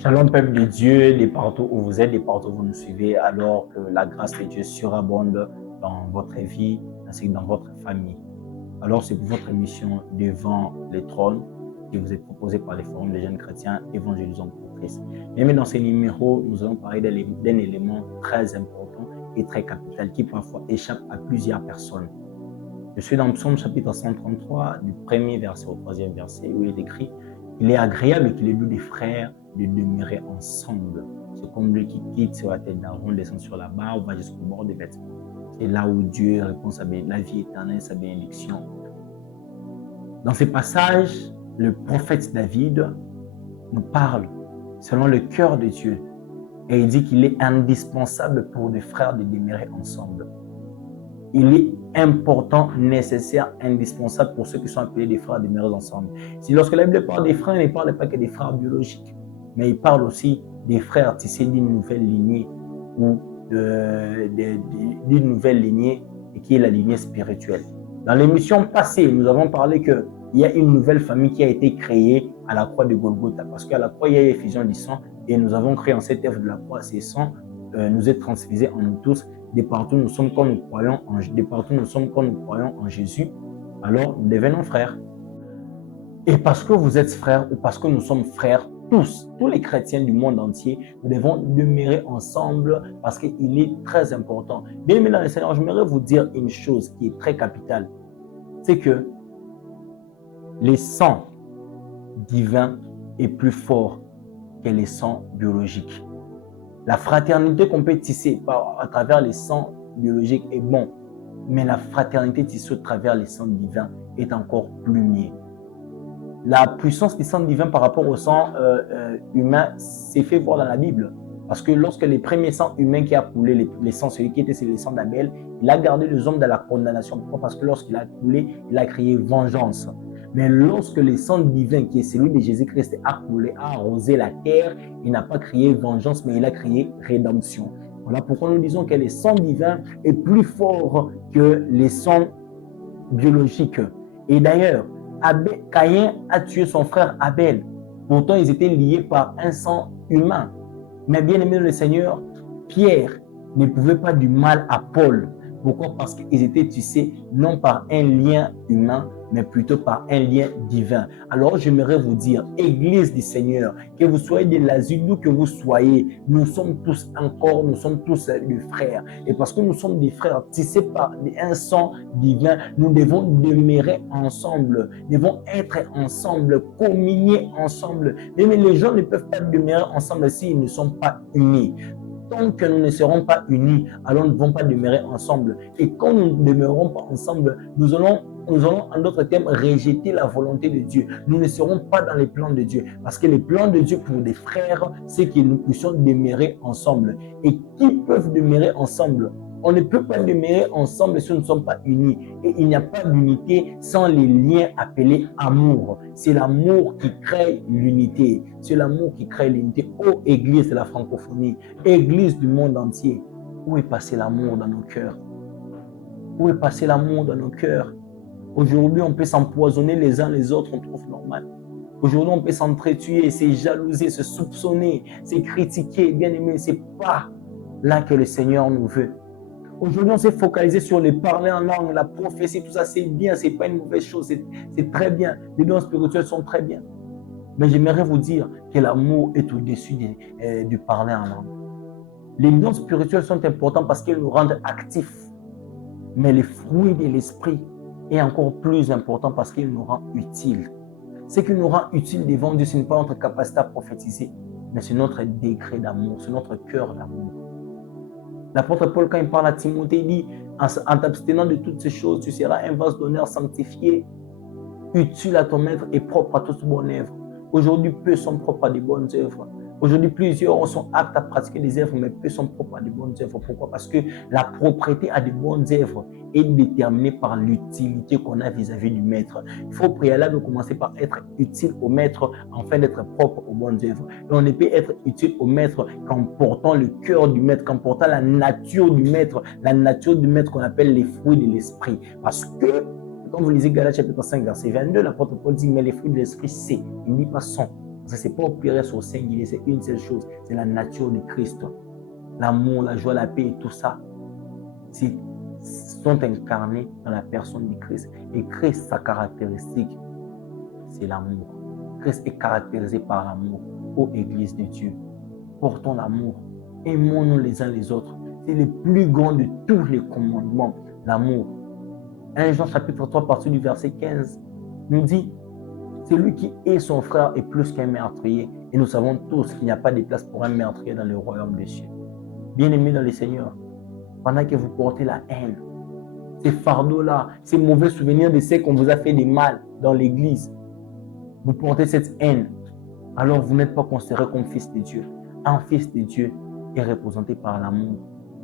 Shalom, peuple de Dieu, de partout où vous êtes, de partout où vous nous suivez, alors que la grâce de Dieu surabonde dans votre vie ainsi que dans votre famille. Alors, c'est pour votre émission Devant les trônes qui vous est proposée par les forums des jeunes chrétiens évangélisant pour Christ. Mais dans ces numéros, nous allons parler d'un élément très important et très capital qui parfois échappe à plusieurs personnes. Je suis dans le psaume chapitre 133, du premier verset au troisième verset, où il est écrit « Il est agréable qu'il ait lu des frères de demeurer ensemble. C'est comme lui qui quitte sur la tête d'Aaron, descend sur la barre, va jusqu'au bord des vêtements. » C'est là où Dieu répond la vie éternelle, sa bénédiction. Dans ces passages, le prophète David nous parle selon le cœur de Dieu et il dit qu'il est indispensable pour des frères de demeurer ensemble. Il est important, nécessaire, indispensable pour ceux qui sont appelés des frères de demeurer ensemble. Si lorsque la Bible parle des frères, il ne parle pas que des frères biologiques, mais il parle aussi des frères tissés d'une nouvelle lignée ou d'une nouvelle lignée et qui est la lignée spirituelle. Dans l'émission passée, nous avons parlé qu'il y a une nouvelle famille qui a été créée à la croix de Golgotha, parce qu'à la croix, il y a eu effusion du sang et nous avons créé en cette œuvre de la croix, ces sangs nous est transfusé en nous tous. De partout nous sommes quand nous croyons en Jésus, alors nous devenons frères. Et parce que vous êtes frères ou parce que nous sommes frères, tous les chrétiens du monde entier, nous devons demeurer ensemble parce qu'il est très important. Bien aimés dans le Seigneur, j'aimerais vous dire une chose qui est très capitale. C'est que les sangs divins est plus fort que les sangs biologiques. La fraternité qu'on peut tisser à travers les sangs biologiques est bon, mais la fraternité tissée à travers les sangs divins est encore plus mieux. La puissance des sangs divins par rapport au sang humain s'est fait voir dans la Bible. Parce que lorsque les premiers sangs humains qui a coulé, les sangs, celui qui était c'est les sangs d'Abel, il a gardé les hommes dans la condamnation. Pourquoi? Parce que lorsqu'il a coulé, il a créé vengeance. Mais lorsque le sang divin, qui est celui de Jésus-Christ, a coulé, a arrosé la terre, il n'a pas créé vengeance, mais il a créé rédemption. Voilà pourquoi nous disons que le sang divin est plus fort que les sangs biologiques. Et d'ailleurs, Caïn a tué son frère Abel. Pourtant, ils étaient liés par un sang humain. Mais bien aimé le Seigneur, Pierre ne pouvait pas du mal à Paul. Pourquoi? Parce qu'ils étaient tissés non par un lien humain, mais plutôt par un lien divin. Alors, j'aimerais vous dire, Église du Seigneur, que vous soyez de l'Asie, d'où que vous soyez, nous sommes tous des frères. Et parce que nous sommes des frères tissés par un sang divin, nous devons demeurer ensemble, devons être ensemble, communier ensemble. Mais les gens ne peuvent pas demeurer ensemble s'ils ne sont pas unis. Tant que nous ne serons pas unis, alors nous ne pouvons pas demeurer ensemble. Et quand nous ne demeurerons pas ensemble, nous allons en d'autres termes rejeter la volonté de Dieu. Nous ne serons pas dans les plans de Dieu. Parce que les plans de Dieu pour des frères, c'est que nous puissions demeurer ensemble. Et qui peuvent demeurer ensemble? On ne peut pas demeurer ensemble si nous ne sommes pas unis. Et il n'y a pas d'unité sans les liens appelés amour. C'est l'amour qui crée l'unité. C'est l'amour qui crée l'unité. Ô Église de la francophonie, Église du monde entier, où est passé l'amour dans nos cœurs? Où est passé l'amour dans nos cœurs? Aujourd'hui, on peut s'empoisonner les uns les autres, on trouve normal. Aujourd'hui, on peut s'entretuer, se jalouser, se soupçonner, se critiquer. Bien aimé, c'est pas là que le Seigneur nous veut. Aujourd'hui, on s'est focalisé sur les parler en langue, la prophétie, tout ça, c'est bien, c'est pas une mauvaise chose, c'est très bien. Les dons spirituels sont très bien. Mais j'aimerais vous dire que l'amour est au-dessus du parler en langue. Les dons spirituels sont importants parce qu'ils nous rendent actifs. Mais les fruits de l'esprit est encore plus important parce qu'il nous rend utiles. Ce qui nous rend utiles devant Dieu, ce n'est pas notre capacité à prophétiser, mais c'est notre degré d'amour, c'est notre cœur d'amour. L'apôtre Paul, quand il parle à Timothée, il dit, en t'abstenant de toutes ces choses, tu seras un vase d'honneur sanctifié, utile à ton maître et propre à toute bonne œuvre. Aujourd'hui, peu sont propres à de bonnes œuvres. Aujourd'hui, plusieurs sont aptes à pratiquer des œuvres, mais peu sont propres à de bonnes œuvres. Pourquoi? Parce que la propreté à de bonnes œuvres est déterminée par l'utilité qu'on a vis-à-vis du maître. Il faut au préalable commencer par être utile au maître afin d'être propre aux bonnes œuvres. Et on ne peut être utile au maître qu'en portant le cœur du maître, qu'en portant la nature du maître qu'on appelle les fruits de l'esprit. Parce que, quand vous lisez Galates chapitre 5, verset 22, l'apôtre Paul dit, mais les fruits de l'esprit, c'est, il ne dit pas sont. Parce que ce n'est pas au pluriel, c'est au singulier, c'est une seule chose, c'est la nature de Christ. L'amour, la joie, la paix et tout ça, sont incarnés dans la personne de Christ. Et Christ, sa caractéristique, c'est l'amour. Christ est caractérisé par l'amour. Ô Église de Dieu, portons l'amour. Aimons-nous les uns les autres. C'est le plus grand de tous les commandements, l'amour. 1 Jean chapitre 3, partir du verset 15, nous dit, celui qui hait son frère est plus qu'un meurtrier. Et nous savons tous qu'il n'y a pas de place pour un meurtrier dans le royaume des cieux. Bien-aimés dans le Seigneur, pendant que vous portez la haine, ces fardeaux-là, ces mauvais souvenirs de ce qu'on vous a fait de mal dans l'église, vous portez cette haine, alors vous n'êtes pas considéré comme fils de Dieu. Un fils de Dieu est représenté par l'amour.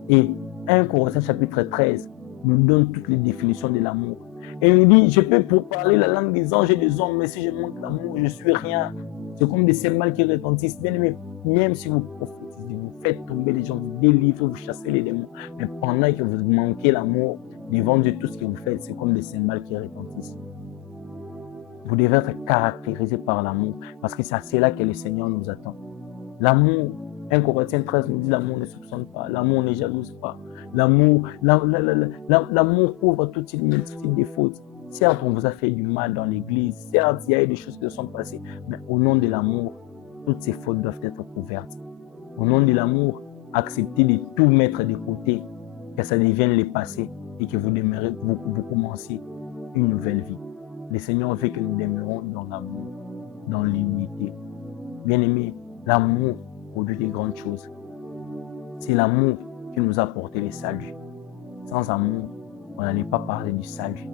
Et 1 Corinthiens chapitre 13 nous donne toutes les définitions de l'amour. Et il dit, je peux pour parler la langue des anges et des hommes, mais si je manque l'amour, je suis rien. C'est comme des cymbales qui retentissent. Bien aimé, même si vous prophétisez, vous faites tomber les gens, vous délivrez, vous chassez les démons, mais pendant que vous manquez l'amour, devant Dieu, tout ce que vous faites, c'est comme des cymbales qui retentissent. Vous devez être caractérisé par l'amour, parce que c'est là que le Seigneur nous attend. L'amour, 1 Corinthiens 13 nous dit, l'amour ne soupçonne pas, l'amour ne jalouse pas, l'amour couvre toute multitude de fautes. Certes, on vous a fait du mal dans l'église, certes, il y a eu des choses qui se sont passées, mais au nom de l'amour, toutes ces fautes doivent être couvertes. Au nom de l'amour, acceptez de tout mettre de côté, que ça devienne le passé et que vous commenciez une nouvelle vie. Le Seigneur veut que nous demeurons dans l'amour, dans l'unité. Bien-aimés, l'amour produit des grandes choses. C'est l'amour qui nous a apporté le salut. Sans amour, on n'allait pas parler du salut.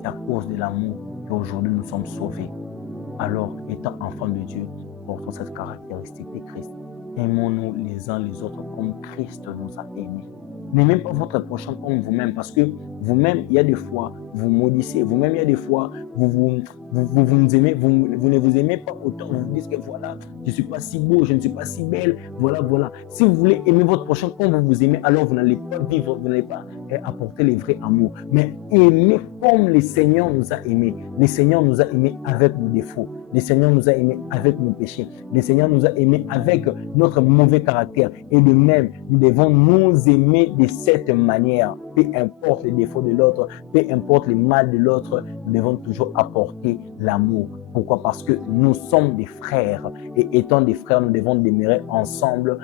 C'est à cause de l'amour qu'aujourd'hui nous sommes sauvés. Alors, étant enfants de Dieu, portons cette caractéristique de Christ. Aimons-nous les uns les autres comme Christ nous a aimés. N'aimez pas votre prochain comme vous-même, parce que vous-même, il y a des fois, vous maudissez. Vous-même, il y a des fois, vous aimez, vous ne vous aimez pas autant. Vous vous dites que voilà, je ne suis pas si beau, je ne suis pas si belle. Voilà. Si vous voulez aimer votre prochain comme vous vous aimez, alors vous n'allez pas vivre, vous n'allez pas apporter les vrais amours. Mais aimez comme le Seigneur nous a aimés. Le Seigneur nous a aimés avec nos défauts. Le Seigneur nous a aimés avec nos péchés. Le Seigneur nous a aimés avec notre mauvais caractère. Et de même, nous devons nous aimer de cette manière. Peu importe les défauts de l'autre, peu importe les mal de l'autre, nous devons toujours apporter l'amour. Pourquoi? Parce que nous sommes des frères. Et étant des frères, nous devons demeurer ensemble.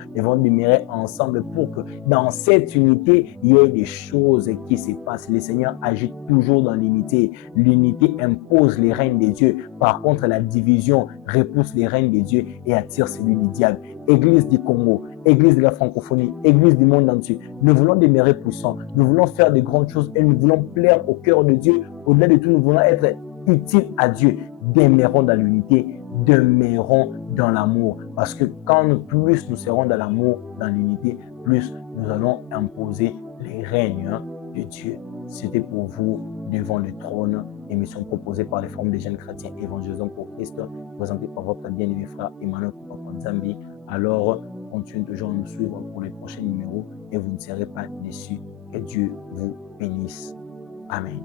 Pour que dans cette unité, il y ait des choses qui se passent. Le Seigneur agit toujours dans l'unité. L'unité impose les règnes de Dieu. Par contre, la division repousse les règnes de Dieu et attire celui du diable. Église du Congo, Église de la francophonie, Église du monde entier. Nous voulons demeurer puissants. Nous voulons faire de grandes choses et nous voulons plaire au cœur de Dieu. Au-delà de tout, nous voulons être utiles à Dieu. Demeurons dans l'unité, demeurons dans l'amour. Parce que plus nous serons dans l'amour, dans l'unité, plus nous allons imposer les règnes de Dieu. C'était pour vous devant le trône, émission proposée par les formes des jeunes chrétiens évangélisant pour Christ, présentée par votre bien-aimé frère Emmanuel Papanzambi. Alors, continuez toujours à nous suivre pour les prochains numéros et vous ne serez pas déçus. Que Dieu vous bénisse. Amen.